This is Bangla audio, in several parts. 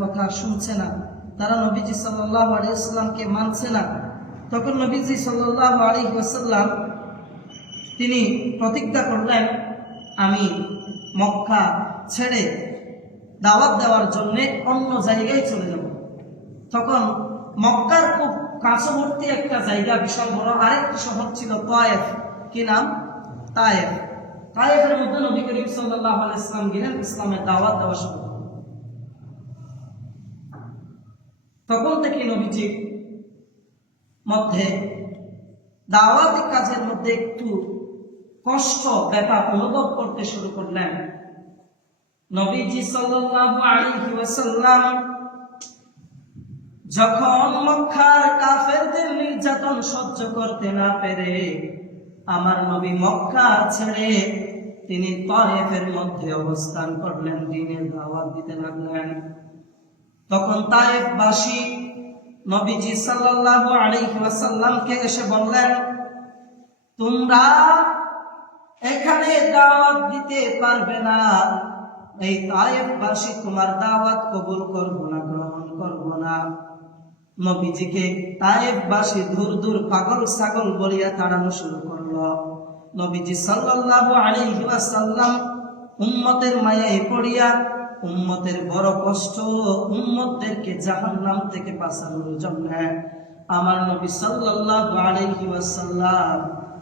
কথা শুনছে না। তারা নবীজি সাল্লাহ আলিয়াল্লামকে মানছে না। তখন নবীজি সাল্লাহ আলী তিনি প্রতিজ্ঞা করলেন, আমি মক্কা ছেড়ে দাওয়াত দেওয়ার জন্যে অন্য জায়গায় চলে যাব। তখন মক্কার খুব কাছবর্তী একটা জায়গা, বিশাল বড় আরেকটি শহর ছিল তায়েফ। কি নাম? তায়েফ। তায়েফের মধ্যে নবী করিম সাল্লাহ গেলেন ইসলামের দাওয়াত দেওয়া শুরু করলেন। তখন থেকে নবীজির মধ্যে দাওয়াতি কাজের মধ্যে একটু কষ্ট ব্যাপার অনুভব করতে শুরু করলেন। নবীজি ওয়াসাল্লাম যখন মক্কার কাফেরদের নির্যাতন সহ্য করতে না পেরে আমার নবী মক্কা ছেড়ে তিনি তয়েফের মধ্যে অবস্থান করলেন, দিনের দাওয়াত দিতে লাগলেন। তখন তায়েফবাসী নবীজি সাল্লাল্লাহু আলাইহি ওয়াসাল্লামকে এসে বললেন, তোমরা এখানে দাওয়াত দিতে পারবে না। এই তায়েফবাসী তোমার দাওয়াত কবুল করব না, গ্রহণ করব না। নবীজিকে তায়েফবাসী দূর দূর পাগল ছাগল বলিয়া তাড়ানো শুরু করল। নবীজি সাল্লাল্লাহু আলাইহি ওয়াসাল্লাম উম্মতের মায়ায় পড়িয়া উম্মতের বড় কষ্ট, উম্মতদেরকে জাহান্নাম থেকে বাঁচানোর জন্য। আমার নবী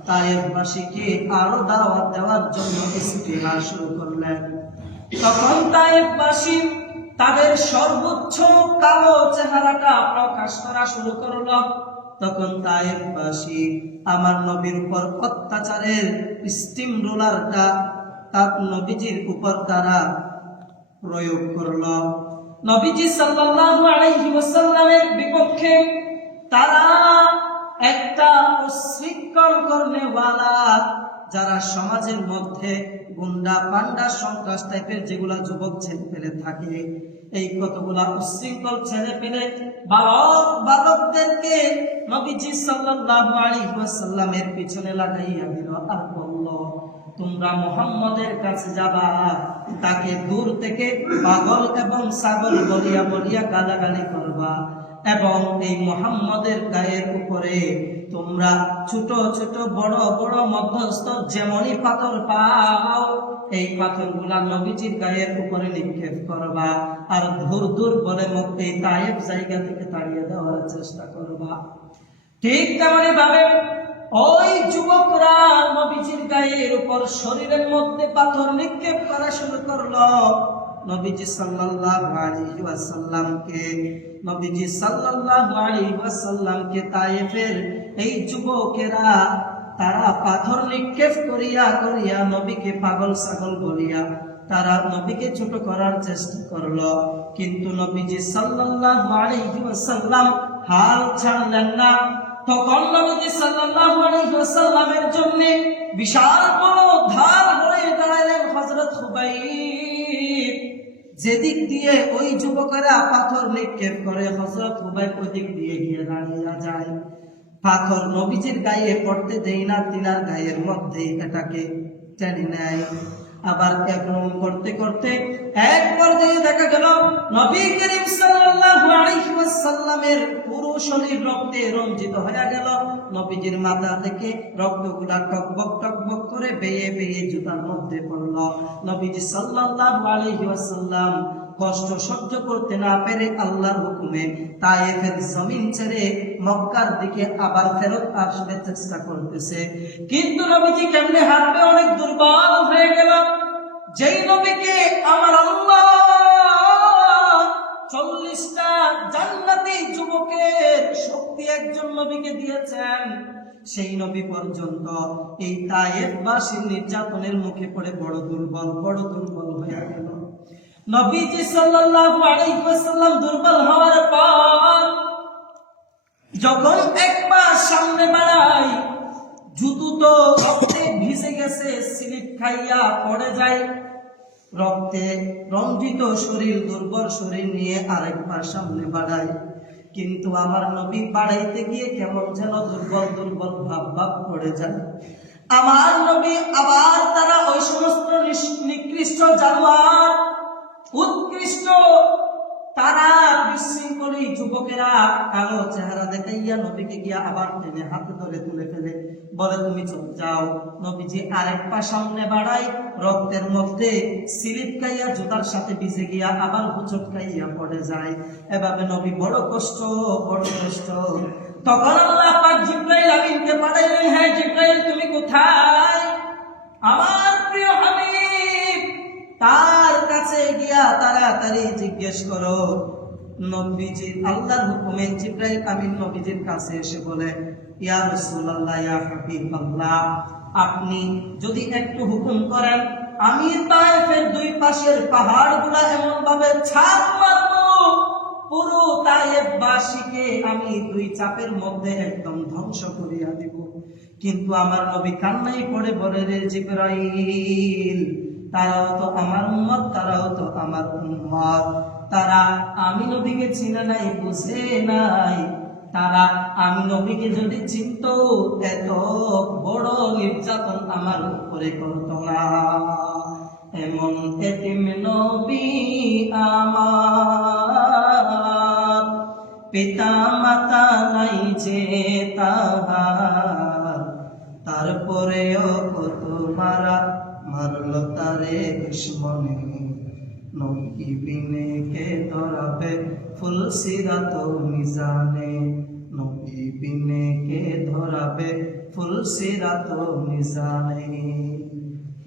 তায়েফবাসীকে আরও দাওয়াত দেওয়ার জন্য শুরু করলেন। তখন তাদের সর্বোচ্চ কালো চেহারাটা প্রকাশ করা শুরু করল। তখন তায়েফবাসী আমার নবীর উপর অত্যাচারের স্টিম রোলারটা তার নবীজির উপর তারা প্রয়োগ করল। নবীজি সাল্লাল্লাহু আলাইহি ওয়াসাল্লামের বিপক্ষে তারা একটা উশৃঙ্খল করনেওয়ালা, যারা সমাজের মধ্যে গুন্ডা পান্ডা সন্ত্রাস টাইপের যেগুলা যুবক ছেলে পেলে থাকে, এই কতগুলা উশৃঙ্খল ছেলে পেলে বালক বালকদেরকে নবীজি সাল্লাল্লাহু আলাইহি ওয়াসাল্লামের পিছনে লাগাইয়া দিল। আর বলল তোমরা মুহাম্মদের কাছে যাবা, তাকে দূর থেকে পাগল এবং ছাগল বলিয়া বলিয়া গালাগালি করবা এবং এই মুহাম্মদের গায়ের উপরে তোমরা ছোট ছোট, বড় বড় মধ্যস্থ যেমনই পাথর পাও, এই পাথরগুলা নবীজির গায়ের উপরে নিক্ষেপ করবা আর দূর দূর বলে মধ্যে তায়েব জায়গা থেকে তাড়িয়ে দেওয়ার চেষ্টা করবা। ঠিক তেমনি ভাবে ওই যুবকরা নবীজির গায়ের উপর শরীরের মধ্যে পাথর নিক্ষেপ করা শুরু করল। নবীজি ওয়াসাল্লামকে, নবীজি সাল্লাল্লাহু আলাইহি ওয়াসাল্লামকে এই যুবকেরা, তারা পাথর নিক্ষেপ করিয়া করিয়া নবীকে পাগল ছাগল বলিয়া তারা নবীকে ছোট করার চেষ্টা করল। কিন্তু নবীজি সাল্লাল্লাহু আলাইহি ওয়াসাল্লাম হাল ছাড়লেন না। তখন নবীজি সাল্লাল্লাহু আলাইহি ওয়াসাল্লামের জন্য বিশাল বড় ধার হয়ে দাঁড়ালেন হযরত খুবাইব যেদিক দিয়ে ওই যুবকেরা পাথর নিক্ষেপ করে, হযরত খুবাইব ওই দিয়ে গিয়ে দাঁড়িয়ে যায়। পাথর নবীজির গায়ে পড়তে দেই না, তিনার গায়ের মধ্যেই এটাকে টেনে নেয়। আবার একরম করতে করতে এক পর্যায়ে দেখা গেল, নবী করিম সাল্লাল্লাহু আলাইহি ওয়াসাল্লামের পুরো শরীর রক্তে রঞ্জিত হয়ে গেল। নবীজির মাথা থেকে রক্তগুলা টকবক টকবক করে বেয়ে বেয়ে জুতার মধ্যে পড়ল। নবীজি সাল্লাল্লাহু আলাইহি ওয়াসাল্লাম কষ্ট সহ্য করতে না পেরে আল্লাহর হুকুমে তায়েফের জমিন ছেড়ে মক্কার দিকে আবার ফেরত আসবে চেষ্টা করতেছে। কিন্তু নবীজি কেমনে হাঁটবে? অনেক দুর্বল হয়ে গেল। যেই নবীকে আমার আল্লাহ চল্লিশটা জান্নাতি যুবকের শক্তি একজন নবীকে দিয়েছেন, সেই নবী পর্যন্ত এই তায়েফবাসীর নির্যাতনের মুখে পড়ে বড় দুর্বল বড় দুর্বল হয়ে গেল। নবীজি সাল্লাল্লাহু আলাইহি ওয়াসাল্লাম দুর্বল হওয়ার পর যখন একবার সামনে বাড়াই জুতো তো রক্তে ভিজে গেছে, স্লিপ খাইয়া পড়ে যায়। রক্তে রঞ্জিত শরীর, দুর্বল শরীর নিয়ে আরেকবার সামনে বাড়ায়। কিন্তু আমার নবী বাড়াইতে গিয়ে কেমন যেন দুর্বল দুর্বল ভাব ভাব পড়ে যায়। আমার নবী আবার তারা ওই সমস্ত নিকৃষ্ট জানোয়ার উৎকৃষ্ট তারা বিশৃঙ্খলী যুবকেরা কালো চেহারা দেখাইয়া নবীকে গিয়া আবার টেনে হাতে ধরে তুলে ফেলে। বলে, তুমি চলে যাও। নবীজি আরেক পা সামনে বাড়াই রক্তের মধ্যে স্লিপ খাইয়া জুতার সাথে ভিজে গিয়া আবার হুচট খাইয়া পড়ে যায়। এভাবে নবী বড় কষ্ট বড় কষ্ট। তখন আল্লাহ পাক জিব্রাইল আমিনকে গিয়া তাড়াতাড়ি জিজ্ঞেস করো। নবীজি, আল্লাহর হুকুমে জিব্রাইল আমিন নবীজির কাছে এসে বলে, ইয়া রাসূলুল্লাহ, ইয়া আপনি যদি একটু হুকুম করেন, আমি তায়েফের দুই পাশের পাহাড়গুলা এমন ভাবে ছাপ মারবো। পুরো তায়েফ বাসীকে আমি দুই চাপের মধ্যে একদম ধ্বংস করিয়া দিব। কিন্তু আমার নবী কান্নাই পড়ে বলে, রে জিব্রাইল তারাও তো আমার উম্মত, তারাও তো আমার উম্মত। তারা আমি নবীকে চিনে নাই, বুঝে নাই। তারা আমি নবীকে যদি চিনত, এত বড় নির্যাতন আমার উপরে করত না। এমন এতিম নবী আমার। পিতা মাতা নাই যে তাহার। তারপরেও কত মারা মারল তারে দুশ্মনে। নবী বিনে কে ধরাবে ফুল বিনে কে ধরাবে ফুল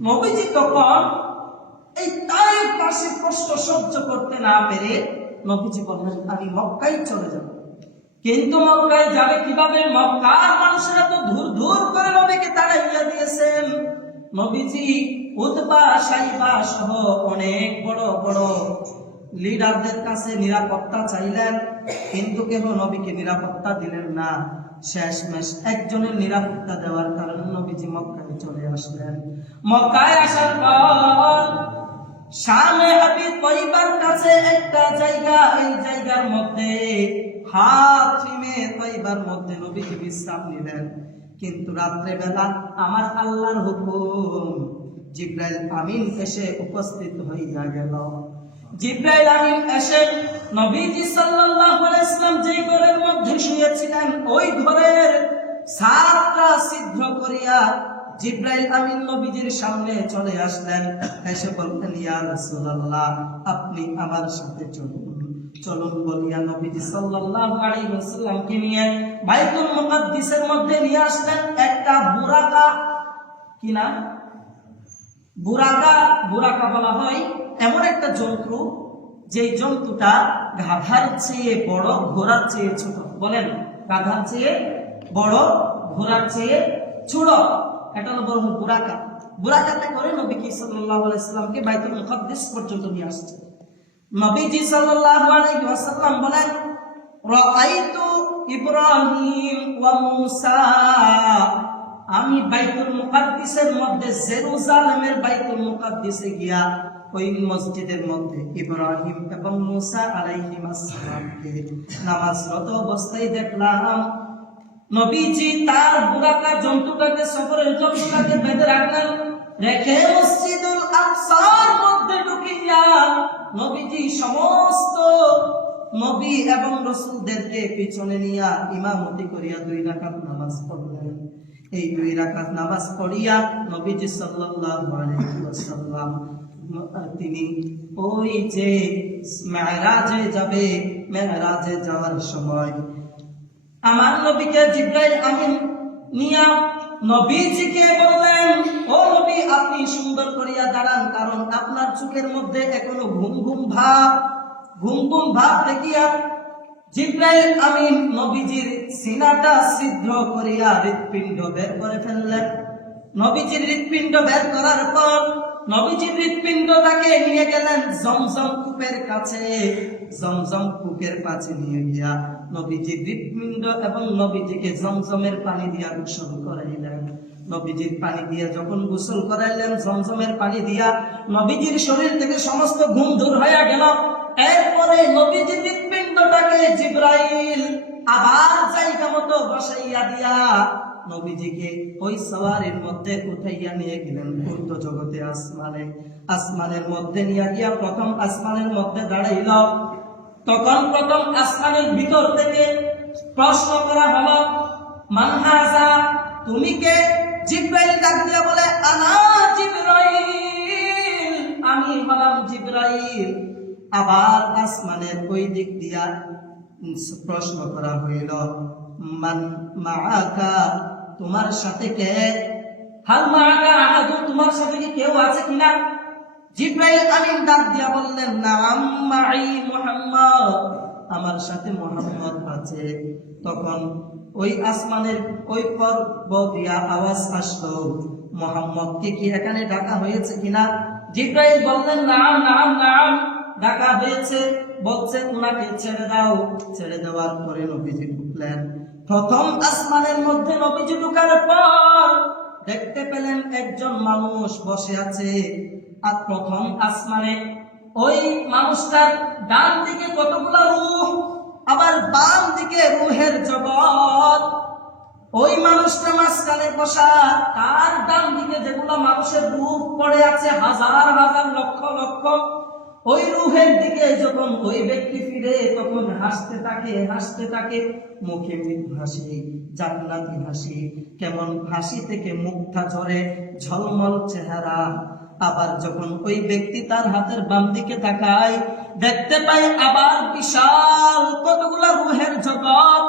নবীজি তখন এই তাই পাশে কষ্ট সহ্য করতে না পেরে নবীজি বললেন, আমি মক্কাই চলে যাব। কিন্তু মক্কায় যাবে কীভাবে? মক্কার মানুষেরা তো ধুর ধুর করে নবীকে তাড়াইয়া দিয়েছেন নবীজি উতবা সাইবা সহ অনেক বড় বড় লিডারদের কাছে নিরাপত্তা চাইলেন, কিন্তু কেন নবীকে নিরাপত্তা দিলেন না। শেষমেশ একজনের নিরাপত্তা দেওয়ার কারণে নবীজি মক্কায় চলে আসলেন। মক্কায় আসার পর শামে হাবিব তৈবার কাছে একটা জায়গা, এই জায়গার মধ্যে হাত মধ্যে নবীজি বিশ্রাম নিলেন। কিন্তু রাত্রে বেলা আমার আল্লাহর হুকুম। জিব্রাইল আমিন এসে উপস্থিত হইয়া গেল। জিব্রাইল আমিন এসে নবীজি সাল্লাল্লাহু আলাইহি সাল্লাম যে ঘরের মধ্যে শুয়েছিলেন, ওই ঘরের সাতটা ছিদ্র করিয়া জিব্রাইল আমিন নবীজির সামনে চলে আসলেন। এসে বললেন, ইয়া রাসূলুল্লাহ, আপনি আমার সাথে চলুন। চলুন বলিয়া নবীজি সাল্লাল্লাহু আলাইহি ওয়াসাল্লামকে নিয়ে বাইতুল মুকাদ্দিসের মধ্যে নিয়ে আসলেন একটা বুরাকা। কি নাম? বুরাকা বুরাকা বলা হয় এমন একটা যন্ত্র যে যন্ত্রটা গাধার চেয়ে বড়, ঘোড়ার চেয়ে ছোট। বলেন, গাধার চেয়ে বড়, ঘোড়ার চেয়ে ছোট। এটা হলো বড় বুরাকা। বুরাকাতে করে নবী কি সাল্লাল্লাহু আলাইহি সাল্লামকে বাইতুল মুকাদ্দিস পর্যন্ত নিয়ে আসছে নবীজি সাল্লাল্লাহু আলাইহি ওয়াসাল্লাম বলেন, রাআইতু ইব্রাহিম ওয়া মূসা। আমি বাইতুল মুকাদ্দিসের মধ্যে, জেরুজালেমের বাইতুল মুকাদ্দিসে গিয়া ওই মসজিদের মধ্যে ইব্রাহিম এবং মুসা আলাইহিম আসসালামকে নামাজরত অবস্থায় দেখলাম। নবীজি তার বুরাকা জন্তুটাকে, সফরের জন্তুটাকে বেঁধে রাখলেন। রেখে মসজিদুল আকসার মধ্যে ঢুকিয়া নবীজি সমস্ত নবী এবং রসুলদেরকে পিছনে নিয়া ইমামতি করিয়া দুই রাকাত নামাজ পড়লেন। এই দুই রাকাত নামাজ পড়িয়া নবীজি ওয়াসাল্লাম, তিনি ওই যে মেরাজে যাবে মেরাজে যাওয়ার সময় আমার নবীকে জিব্রাইল আমিন নিয়া নবীজিকে বললেন, ও আপনি সুন্দর করিয়া দাঁড়ান, কারণ আপনার চোখের মধ্যে এখনও ঘুম ঘুম ভাব, ঘুম ঘুম ভাব দেখিয়া জিব্রাইল আমিন নবীজির সিনাটা ছিদ্র করিয়া হৃৎপিণ্ড বের করে ফেললেন। নবীজির হৃৎপিণ্ড বের করার পর নবীজির নিয়ে গেলেন জমজম কূপের কাছে। জমজম কূপের কাছে নিয়ে গিয়া নবীজির হৃৎপিণ্ড এবং নবীজিকে জমজমের পানি দিয়া গোসল করাইলেন নবীজির পানি দিয়া যখন গোসল করাইলেন, জমজমের পানি দিয়া নবীজির শরীর থেকে সমস্ত ঘুম দূর হয়ে গেল। এরপরে নবীজির হৃৎপিণ্ডটাকে জিব্রাইল আবার জায়গা মতো বসাইয়া দিয়া নবীজিকে ওই সওয়ারির মধ্যে উঠাইয়া নিয়ে গেলেন। পূর্ত জগতে আসমানে, আসমানের মধ্যে নিয়ে গিয়া প্রথম আসমানের মধ্যে দাঁড়াইল। তখন প্রথম আসমানের ভিতর থেকে প্রশ্ন করা হলো মানহাজা তুমি কে? জিব্রাইল ডাক দিয়ে বলে, আনা জিব্রাইল, আমি হলাম জিব্রাইল। আবার আসমানের ওই দিক দিয়া প্রশ্ন করা হইল, মান মাআকা, তোমার সাথে কে? হাল মাআকা আহাদু তোমার সাথে কি কেউ আছে কিনা? জিব্রাইল আমিন ডাক দিয়া বললেন, নাম মাই মুহাম্মদ, আমার সাথে মুহাম্মদ আছে। তখন ওই আসমানের ওই পর্ব দিয়া আওয়াজ আসলো। মোহাম্মদকে কি এখানে ডাকা হয়েছে কিনা? জিব্রাইল বললেন, নাম নাম নাম, ডাকা হয়েছে। বলছে, উনাকে ছেড়ে দাও। ছেড়ে দেওয়ার পরে নবীজি ঢুকলেন প্রথম আসমানের মধ্যে নবীজি ঢুকার পর দেখতে পেলেন একজন মানুষ বসে আছে। আর প্রথম আসমানে ওই মানুষটার ডান দিকে কতগুলো রূহ আবার বাম দিকে রুহের জগৎ। ওই মানুষটা মাঝখানে বসা, তার ডান দিকে যেগুলো মানুষের রূপ পড়ে আছে, হাজার হাজার, লক্ষ লক্ষ, ওই রুহের দিকে যখন ওই ব্যক্তি ফিরে, তখন হাসতে থাকে হাসতে থাকে, মুখে মৃদু হাসি জান্নাতি হাসি। কেমন হাসি থেকে মুখটা ঝরে ঝলমল চেহারা। আবার যখন ওই ব্যক্তি তার হাতের বাম দিকে তাকায়, দেখতে পাই আবার বিশাল কতগুলা রুহের জগৎ।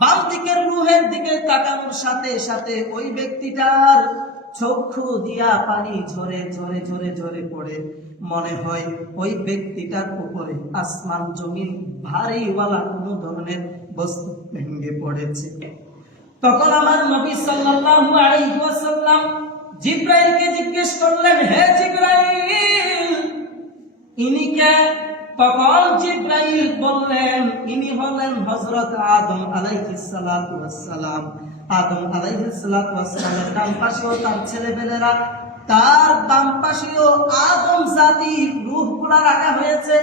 বাম দিকের রুহের দিকে তাকানোর সাথে সাথে ওই ব্যক্তিটার চক্ষু দিয়া পানি ঝরে ঝরে ঝরে ঝরে পড়ে। মনে হয় ওই ব্যক্তিটার উপরে আসমান জমিন ভারীওয়ালা কোনো ধরনের বস্তু ভেঙে পড়েছে। তখন আমার নবী সাল্লাল্লাহু আলাইহি ওয়াসাল্লাম জিব্রাইলকে জিজ্ঞেস করলেন, হে জিব্রাইল? ইনিকে তখন জিব্রাইল বললেন, ইনি হলেন হযরত আদম আলাইহিস সালাতু ওয়াস সালাম। আদম আলাইহিস সালাতু ওয়াস সালামের ডান পাশেও তার ছেলেবেলেরা তার বাম পাশেও আদম জাতির রূহগুলা রাখা হয়েছে।